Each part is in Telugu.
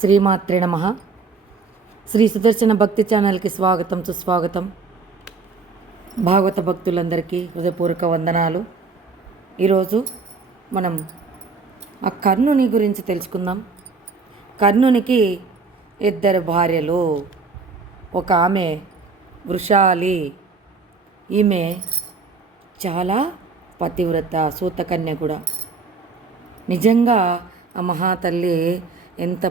శ్రీమాత్రే నమః. శ్రీ సుదర్శన భక్తి ఛానల్కి స్వాగతం, సుస్వాగతం. భాగవత భక్తులందరికీ హృదయపూర్వక వందనాలు. ఈరోజు మనం ఆ కర్ణుని గురించి తెలుసుకుందాం. కర్ణునికి ఇద్దరు భార్యలు. ఒక ఆమె వృషాలి. ఈమె చాలా పతివ్రత, సూతకన్య కూడా. నిజంగా ఆ మహాతల్లి ఎంత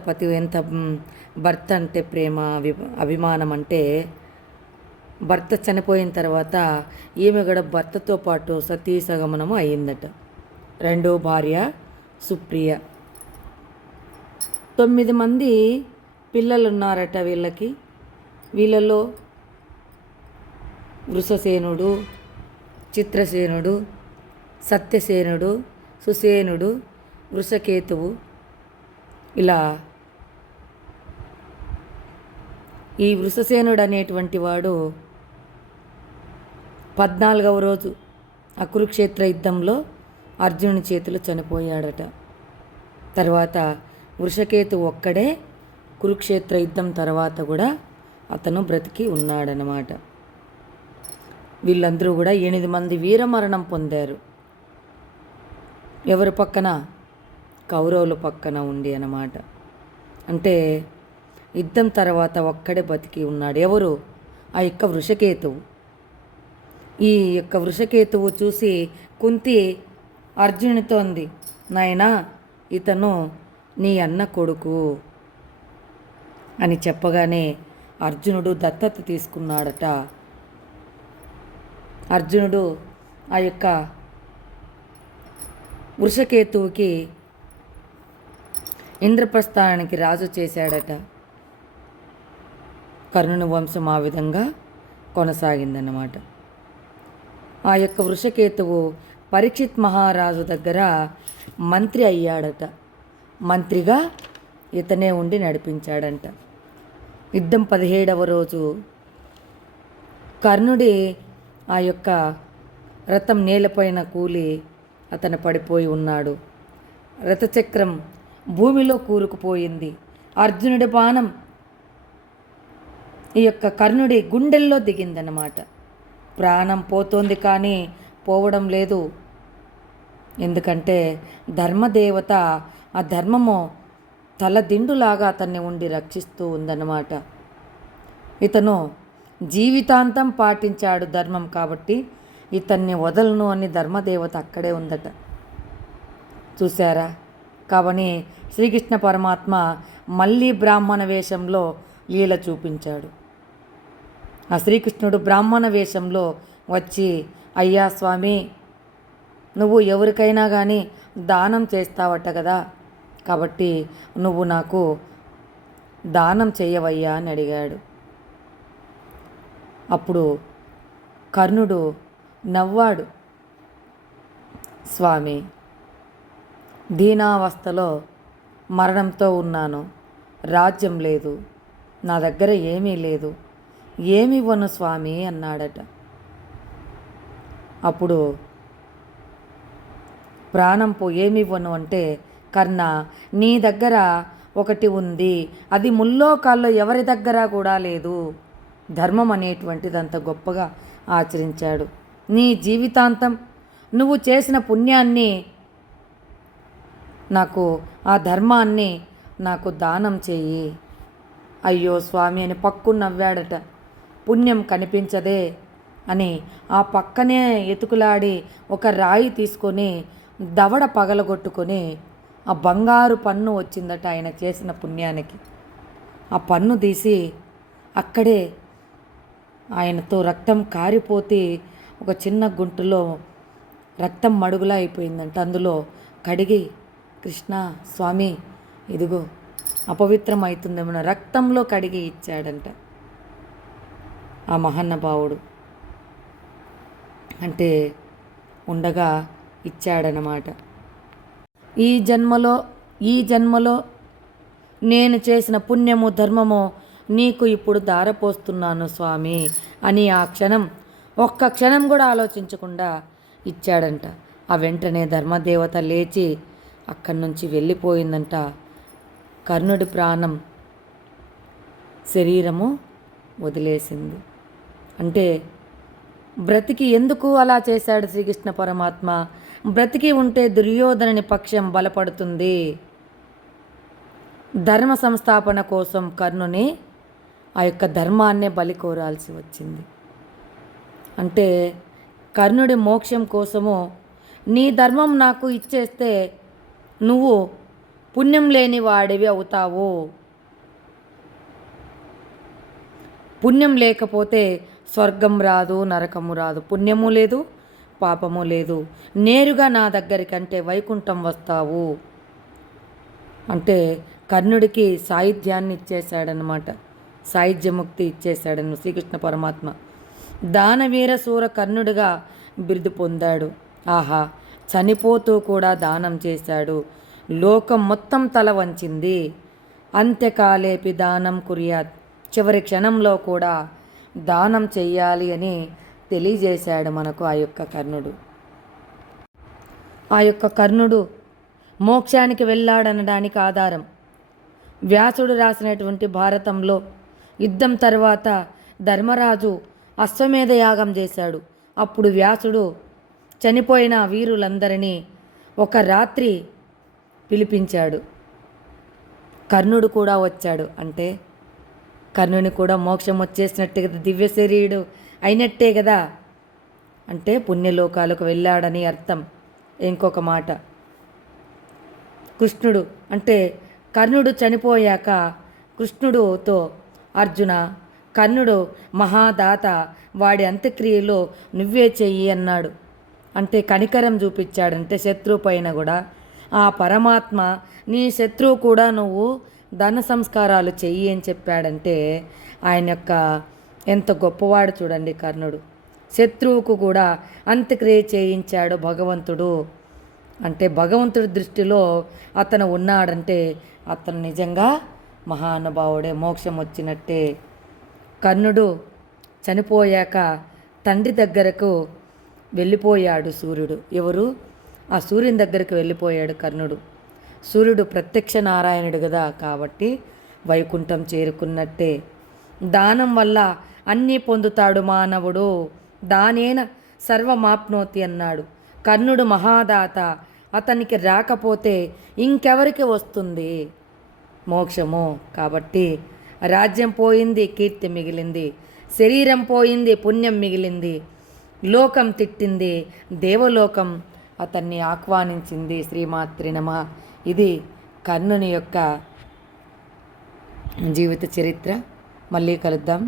భర్త అంటే ప్రేమ, అభిమానం. అంటే భర్త చనిపోయిన తర్వాత ఈమె కూడా భర్తతో పాటు సతీ సగమనము అయ్యిందట. రెండో భార్య సుప్రియ. 9 మంది పిల్లలు ఉన్నారట వీళ్ళకి. వీళ్ళలో వృషసేనుడు, చిత్రసేనుడు, సత్యసేనుడు, సుసేనుడు, వృషకేతువు. ఇలా ఈ వృషసేనుడు అనేటువంటి వాడు 14వ రోజు ఆ కురుక్షేత్ర యుద్ధంలో అర్జునుని చేతిలో చనిపోయాడట. తర్వాత వృషకేతు ఒక్కడే కురుక్షేత్ర యుద్ధం తర్వాత కూడా అతను బ్రతికి ఉన్నాడనమాట. వీళ్ళందరూ కూడా 8 మంది వీరమరణం పొందారు. ఎవరి పక్కన? కౌరవుల పక్కన ఉండి అన్నమాట. అంటే యుద్ధం తర్వాత ఒక్కడే బతికి ఉన్నాడు. ఎవరు? ఆ యొక్క వృషకేతువు. ఈ యొక్క వృషకేతువు చూసి కుంతి అర్జునునితో అంది, నాయనా ఇతను నీ అన్న కొడుకు అని చెప్పగానే అర్జునుడు దత్తత తీసుకున్నాడట. అర్జునుడు ఆ యొక్క వృషకేతువుకి ఇంద్రప్రస్థానానికి రాజు చేశాడట. కర్ణుని వంశం ఆ విధంగా కొనసాగిందన్నమాట. ఆ యొక్క వృషకేతువు పరీక్షిత్ మహారాజు దగ్గర మంత్రి అయ్యాడట. మంత్రిగా ఇతనే ఉండి నడిపించాడంట. యుద్ధం 17వ రోజు కర్ణుడి ఆ యొక్క రథం నేలపైన కూలి అతను పడిపోయి ఉన్నాడు. రథచక్రం భూమిలో కూరుకుపోయింది. అర్జునుడి బాణం ఈ యొక్క కర్ణుడి గుండెల్లో దిగిందన్నమాట. ప్రాణం పోతోంది కానీ పోవడం లేదు. ఎందుకంటే ధర్మదేవత, ఆ ధర్మము తలదిండులాగా అతన్ని ఉండి రక్షిస్తూ ఉందన్నమాట. ఇతను జీవితాంతం పాటించాడు ధర్మం కాబట్టి ఇతన్ని వదలను అని ధర్మదేవత అక్కడే ఉందట. చూసారా? కాబట్టి శ్రీకృష్ణ పరమాత్మ మళ్ళీ బ్రాహ్మణ వేషంలో లీల చూపించాడు. ఆ శ్రీకృష్ణుడు బ్రాహ్మణ వేషంలో వచ్చి, అయ్యా స్వామి, నువ్వు ఎవరికైనా కానీ దానం చేస్తావట కదా, కాబట్టి నువ్వు నాకు దానం చేయవయ్యా అని అడిగాడు. అప్పుడు కర్ణుడు నవ్వాడు. స్వామి, దీనావస్థలో మరణంతో ఉన్నాను, రాజ్యం లేదు, నా దగ్గర ఏమీ లేదు, ఏమివ్వను స్వామి అన్నాడట. అప్పుడు ప్రాణం ఏమివ్వను అంటే, కర్ణ, నీ దగ్గర ఒకటి ఉంది, అది ముల్లోకాల్లో ఎవరి దగ్గర కూడా లేదు. ధర్మం అనేటువంటిది అంత గొప్పగా ఆచరించాడు. నీ జీవితాంతం నువ్వు చేసిన పుణ్యాన్ని నాకు, ఆ ధర్మాన్ని నాకు దానం చెయ్యి. అయ్యో స్వామి అని పక్కు నవ్వాడట. పుణ్యం కనిపించదే అని ఆ పక్కనే ఎతుకులాడి ఒక రాయి తీసుకొని దవడ పగలగొట్టుకొని ఆ బంగారు పన్ను వచ్చిందట ఆయన చేసిన పుణ్యానికి. ఆ పన్ను తీసి అక్కడే ఆయనతో రక్తం కారిపోతే ఒక చిన్న గుంటులో రక్తం మడుగులా అయిపోయిందంట. అందులో కడిగి, కృష్ణ స్వామి ఇదిగో అపవిత్రం అవుతుందేమో రక్తంలో కడిగి ఇచ్చాడంట ఆ మహానుభావుడు. అంటే ఉండగా ఇచ్చాడనమాట. ఈ జన్మలో నేను చేసిన పుణ్యము, ధర్మము నీకు ఇప్పుడు ధారపోస్తున్నాను స్వామి అని ఆ క్షణం, ఒక్క క్షణం కూడా ఆలోచించకుండా ఇచ్చాడంట. ఆ వెంటనే ధర్మదేవత లేచి అక్కడి నుంచి వెళ్ళిపోయిందంట. కర్ణుడి ప్రాణం శరీరము వదిలేసింది. అంటే బ్రతికి ఎందుకు అలా చేశాడు శ్రీకృష్ణ పరమాత్మ? బ్రతికి ఉంటే దుర్యోధనుని పక్షం బలపడుతుంది. ధర్మ సంస్థాపన కోసం కర్ణుని ఆ యొక్క ధర్మాన్నే బలి కోరాల్సి వచ్చింది. అంటే కర్ణుడి మోక్షం కోసము నీ ధర్మం నాకు ఇచ్చేస్తే నువ్వు పుణ్యం లేని వాడివి అవుతావు, పుణ్యం లేకపోతే స్వర్గం రాదు, నరకము రాదు, పుణ్యము లేదు, పాపము లేదు, నేరుగా నా దగ్గరికంటే వైకుంఠం వస్తావు అంటే కర్ణుడికి సాయుధ్యాన్ని ఇచ్చేశాడనమాట. సాయుధ్యముక్తి ఇచ్చేశాడను శ్రీకృష్ణ పరమాత్మ. దానవీర శూర కర్ణుడిగా బిరుదు పొందాడు. ఆహా, చనిపోతూ కూడా దానం చేశాడు. లోకం మొత్తం తల వంచింది. అంత్యకాలేపి దానం కుర్యాత్, చివరి క్షణంలో కూడా దానం చెయ్యాలి అని తెలియజేశాడు మనకు ఆ యొక్క కర్ణుడు. ఆ యొక్క కర్ణుడు మోక్షానికి వెళ్ళాడనడానికి ఆధారం వ్యాసుడు రాసినటువంటి భారతంలో యుద్ధం తర్వాత ధర్మరాజు అశ్వమేధ యాగం చేశాడు. అప్పుడు వ్యాసుడు చనిపోయిన వీరులందరినీ ఒక రాత్రి పిలిపించాడు. కర్ణుడు కూడా వచ్చాడు. అంటే కర్ణుని కూడా మోక్షం వచ్చేసినట్టే కదా, దివ్య శరీరుడు అయినట్టే కదా. అంటే పుణ్యలోకాలకు వెళ్ళాడని అర్థం. ఇంకొక మాట, కృష్ణుడు అంటే కర్ణుడు చనిపోయాక కృష్ణుడుతో అర్జున, కర్ణుడు మహాదాత, వాడి అంత్యక్రియలో నువ్వే చెయ్యి అన్నాడు. అంటే కనికరం చూపించాడంటే శత్రువు పైన కూడా. ఆ పరమాత్మ నీ శత్రువు కూడా నువ్వు ధన సంస్కారాలు చెయ్యి అని చెప్పాడంటే ఆయన యొక్క ఎంత గొప్పవాడు చూడండి కర్ణుడు. శత్రువుకు కూడా అంత్యక్రియ చేయించాడు భగవంతుడు. అంటే భగవంతుడి దృష్టిలో అతను ఉన్నాడంటే అతను నిజంగా మహానుభావుడే, మోక్షం వచ్చినట్టే. కర్ణుడు చనిపోయాక తండ్రి దగ్గరకు వెళ్ళిపోయాడు సూర్యుడు. ఎవరు? ఆ సూర్యుని దగ్గరకు వెళ్ళిపోయాడు కర్ణుడు. సూర్యుడు ప్రత్యక్ష నారాయణుడు కదా, కాబట్టి వైకుంఠం చేరుకున్నట్టే. దానం వల్ల అన్నీ పొందుతాడు మానవుడు, దానేన సర్వమాప్నోతి అన్నాడు. కర్ణుడు మహాదాత, అతనికి రాకపోతే ఇంకెవరికి వస్తుంది మోక్షము? కాబట్టి రాజ్యం పోయింది, కీర్తి మిగిలింది, శరీరం పోయింది, పుణ్యం మిగిలింది, లోకం తిట్టింది, దేవలోకం అతన్ని ఆహ్వానించింది. శ్రీమాత్రి నమః. ఇది కర్ణుని యొక్క జీవిత చరిత్ర. మళ్ళీ కలుద్దాం.